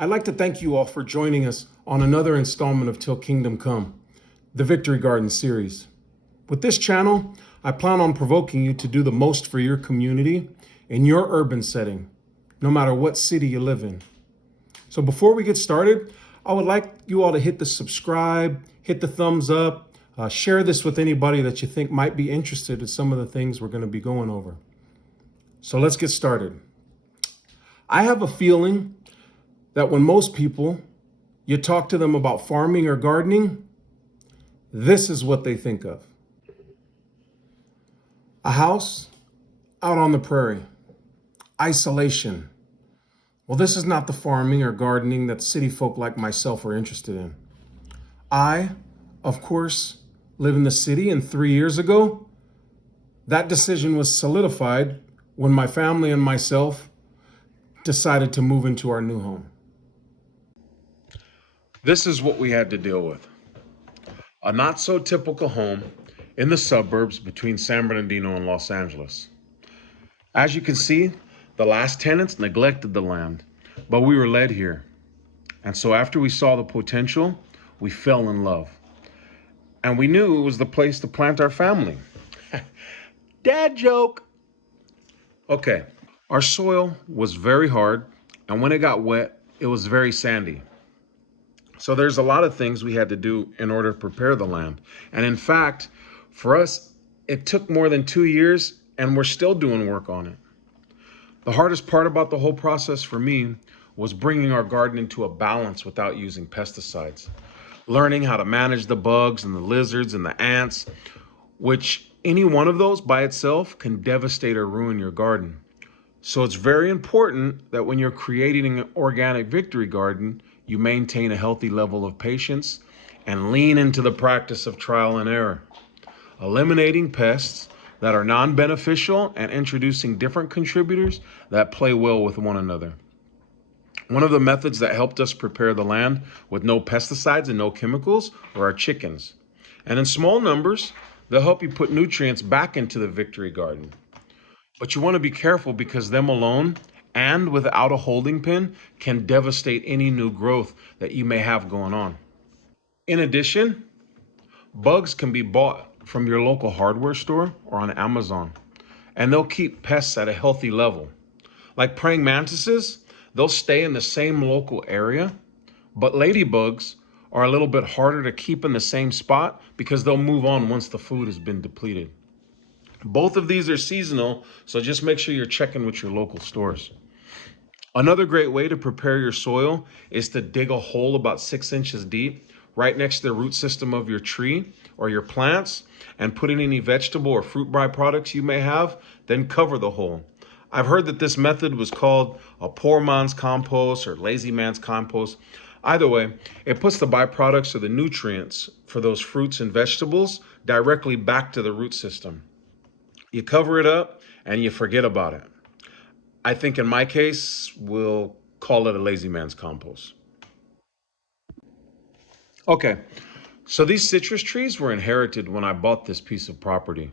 I'd like to thank you all for joining us on another installment of Till Kingdom Come, the Victory Garden series. With this channel, I plan on provoking you to do the most for your community in your urban setting, no matter what city you live in. So before we get started, I would like you all to hit the subscribe, hit the thumbs up, share this with anybody that you think might be interested in some of the things we're going to be going over. So let's get started. I have a feeling that when most people, you talk to them about farming or gardening, this is what they think of. A house out on the prairie, isolation. Well, this is not the farming or gardening that city folk like myself are interested in. I, of course, live in the city, and 3 years ago, that decision was solidified when my family and myself decided to move into our new home. This is what we had to deal with. A not so typical home in the suburbs between San Bernardino and Los Angeles. As you can see, the last tenants neglected the land, but we were led here. And so after we saw the potential, we fell in love. And we knew it was the place to plant our family. Dad joke. Okay, our soil was very hard, and when it got wet, it was very sandy. So there's a lot of things we had to do in order to prepare the land. And in fact, for us, it took more than 2 years, and we're still doing work on it. The hardest part about the whole process for me was bringing our garden into a balance without using pesticides. Learning how to manage the bugs and the lizards and the ants, which any one of those by itself can devastate or ruin your garden. So it's very important that when you're creating an organic victory garden, you maintain a healthy level of patience and lean into the practice of trial and error, eliminating pests that are non-beneficial and introducing different contributors that play well with one another. One of the methods that helped us prepare the land with no pesticides and no chemicals were our chickens. And in small numbers, they'll help you put nutrients back into the victory garden. But you want to be careful because them alone and without a holding pen can devastate any new growth that you may have going on. In addition, bugs can be bought from your local hardware store or on Amazon, and they'll keep pests at a healthy level. Like praying mantises, they'll stay in the same local area, but ladybugs are a little bit harder to keep in the same spot because they'll move on once the food has been depleted. Both of these are seasonal, so just make sure you're checking with your local stores. Another great way to prepare your soil is to dig a hole about 6 inches deep right next to the root system of your tree or your plants and put in any vegetable or fruit byproducts you may have, then cover the hole. I've heard that this method was called a poor man's compost or lazy man's compost. Either way, it puts the byproducts or the nutrients for those fruits and vegetables directly back to the root system. You cover it up and you forget about it. I think in my case, we'll call it a lazy man's compost. Okay, so these citrus trees were inherited when I bought this piece of property,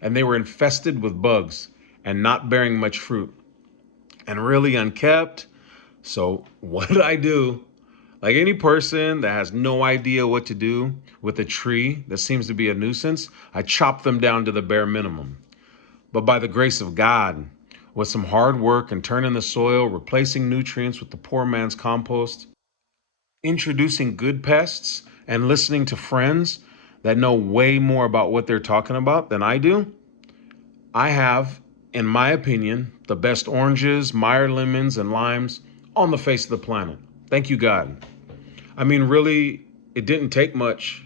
and they were infested with bugs and not bearing much fruit and really unkept. So what did I do? Like any person that has no idea what to do with a tree that seems to be a nuisance, I chopped them down to the bare minimum. But by the grace of God, with some hard work and turning the soil, replacing nutrients with the poor man's compost, introducing good pests, and listening to friends that know way more about what they're talking about than I do, I have, in my opinion, the best oranges, Meyer lemons, and limes on the face of the planet. Thank you, God. I mean, really, it didn't take much.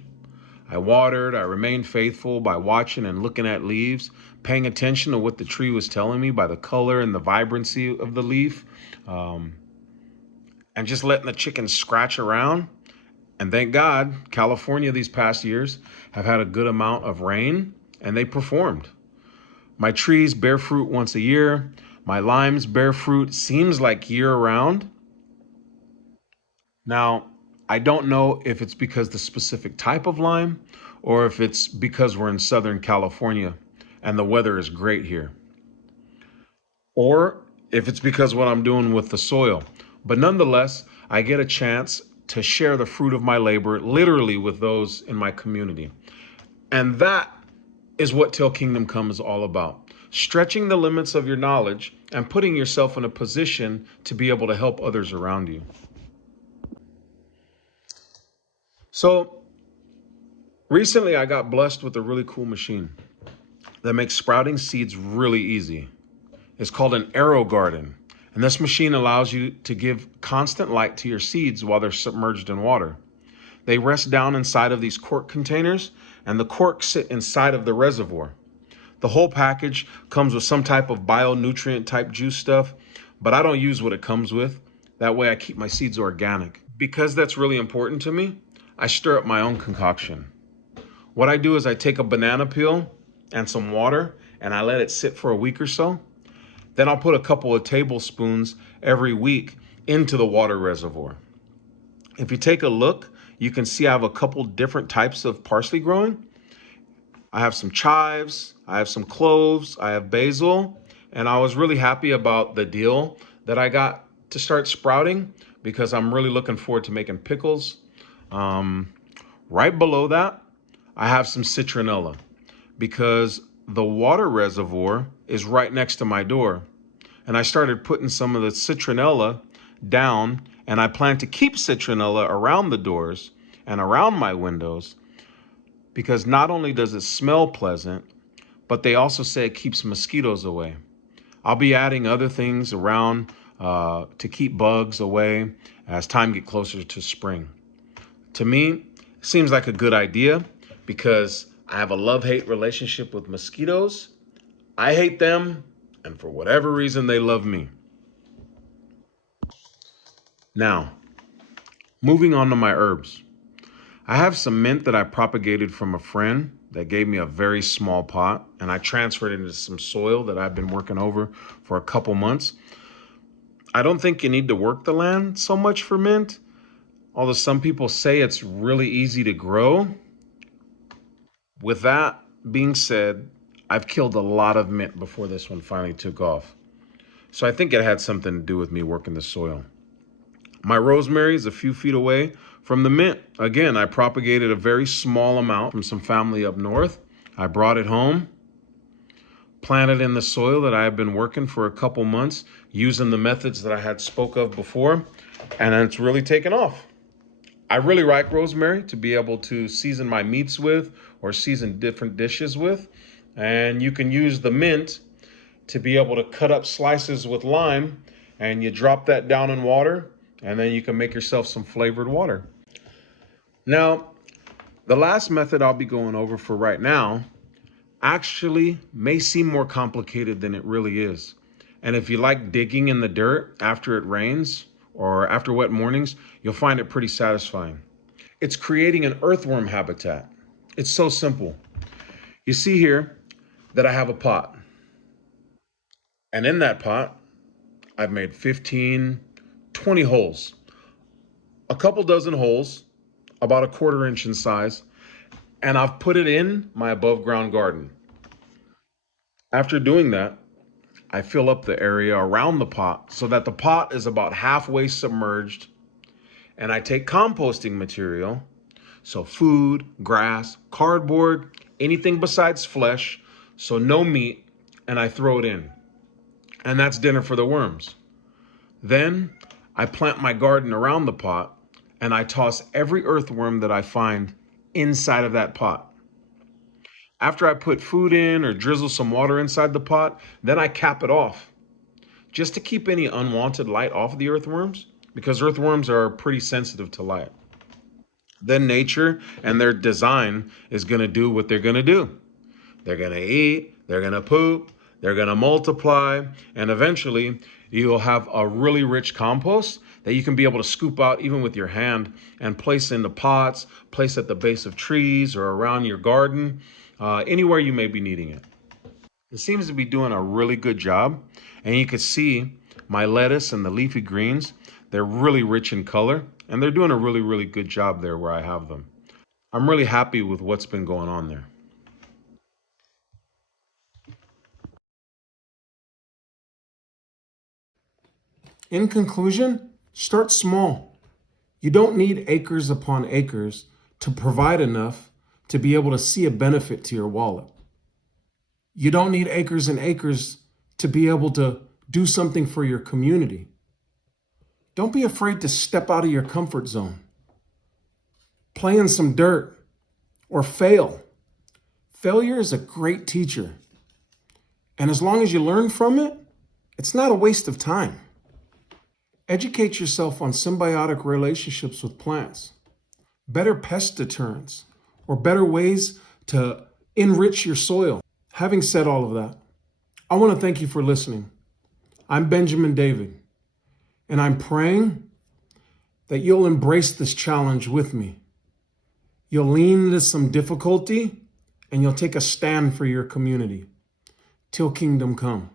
I watered, I remained faithful by watching and looking at leaves, paying attention to what the tree was telling me by the color and the vibrancy of the leaf, and just letting the chickens scratch around. And thank God, California these past years have had a good amount of rain, and they performed. My trees bear fruit once a year. My limes bear fruit, seems like year-round. Now, I don't know if it's because the specific type of lime or if it's because we're in Southern California and the weather is great here, or if it's because what I'm doing with the soil. But nonetheless, I get a chance to share the fruit of my labor literally with those in my community. And that is what Till Kingdom Come is all about. Stretching the limits of your knowledge and putting yourself in a position to be able to help others around you. So recently I got blessed with a really cool machine that makes sprouting seeds really easy. It's called an arrow garden. And this machine allows you to give constant light to your seeds while they're submerged in water. They rest down inside of these cork containers, and the corks sit inside of the reservoir. The whole package comes with some type of bionutrient type juice stuff, but I don't use what it comes with. That way I keep my seeds organic. Because that's really important to me, I stir up my own concoction. What I do is I take a banana peel and some water and I let it sit for a week or so. Then I'll put a couple of tablespoons every week into the water reservoir. If you take a look, you can see I have a couple different types of parsley growing. I have some chives, I have some cloves, I have basil, and I was really happy about the deal that I got to start sprouting because I'm really looking forward to making pickles. Right below that, I have some citronella because the water reservoir is right next to my door. And I started putting some of the citronella down, and I plan to keep citronella around the doors and around my windows because not only does it smell pleasant, but they also say it keeps mosquitoes away. I'll be adding other things around to keep bugs away as time gets closer to spring. To me, it seems like a good idea because I have a love-hate relationship with mosquitoes. I hate them, and for whatever reason, they love me. Now, moving on to my herbs. I have some mint that I propagated from a friend that gave me a very small pot, and I transferred it into some soil that I've been working over for a couple months. I don't think you need to work the land so much for mint, although some people say it's really easy to grow. With that being said, I've killed a lot of mint before this one finally took off. So I think it had something to do with me working the soil. My rosemary is a few feet away from the mint. Again, I propagated a very small amount from some family up north. I brought it home, planted in the soil that I have been working for a couple months using the methods that I had spoke of before, and it's really taken off. I really like rosemary to be able to season my meats with or season different dishes with. And you can use the mint to be able to cut up slices with lime, and you drop that down in water, and then you can make yourself some flavored water. Now, the last method I'll be going over for right now actually may seem more complicated than it really is. And if you like digging in the dirt after it rains or after wet mornings, you'll find it pretty satisfying. It's creating an earthworm habitat. It's so simple. You see here that I have a pot. And in that pot, I've made 15, 20 holes. A couple dozen holes, about a quarter inch in size, and I've put it in my above ground garden. After doing that, I fill up the area around the pot so that the pot is about halfway submerged, and I take composting material, so food, grass, cardboard, anything besides flesh, so no meat, and I throw it in. And that's dinner for the worms. Then I plant my garden around the pot, and I toss every earthworm that I find inside of that pot. After I put food in or drizzle some water inside the pot, then I cap it off just to keep any unwanted light off of the earthworms because earthworms are pretty sensitive to light. Then nature and their design is going to do what they're going to do. They're going to eat, they're going to poop, they're going to multiply, and eventually you'll have a really rich compost that you can be able to scoop out even with your hand and place in the pots, place at the base of trees or around your garden, anywhere you may be needing it. It seems to be doing a really good job, and you can see my lettuce and the leafy greens, they're really rich in color, and they're doing a really, really good job there where I have them. I'm really happy with what's been going on there. In conclusion, start small. You don't need acres upon acres to provide enough to be able to see a benefit to your wallet. You don't need acres and acres to be able to do something for your community. Don't be afraid to step out of your comfort zone. Play in some dirt or fail. Failure is a great teacher. And as long as you learn from it, it's not a waste of time. Educate yourself on symbiotic relationships with plants, better pest deterrents, or better ways to enrich your soil. Having said all of that, I want to thank you for listening. I'm Benjamin David, and I'm praying that you'll embrace this challenge with me. You'll lean into some difficulty, and you'll take a stand for your community till kingdom come.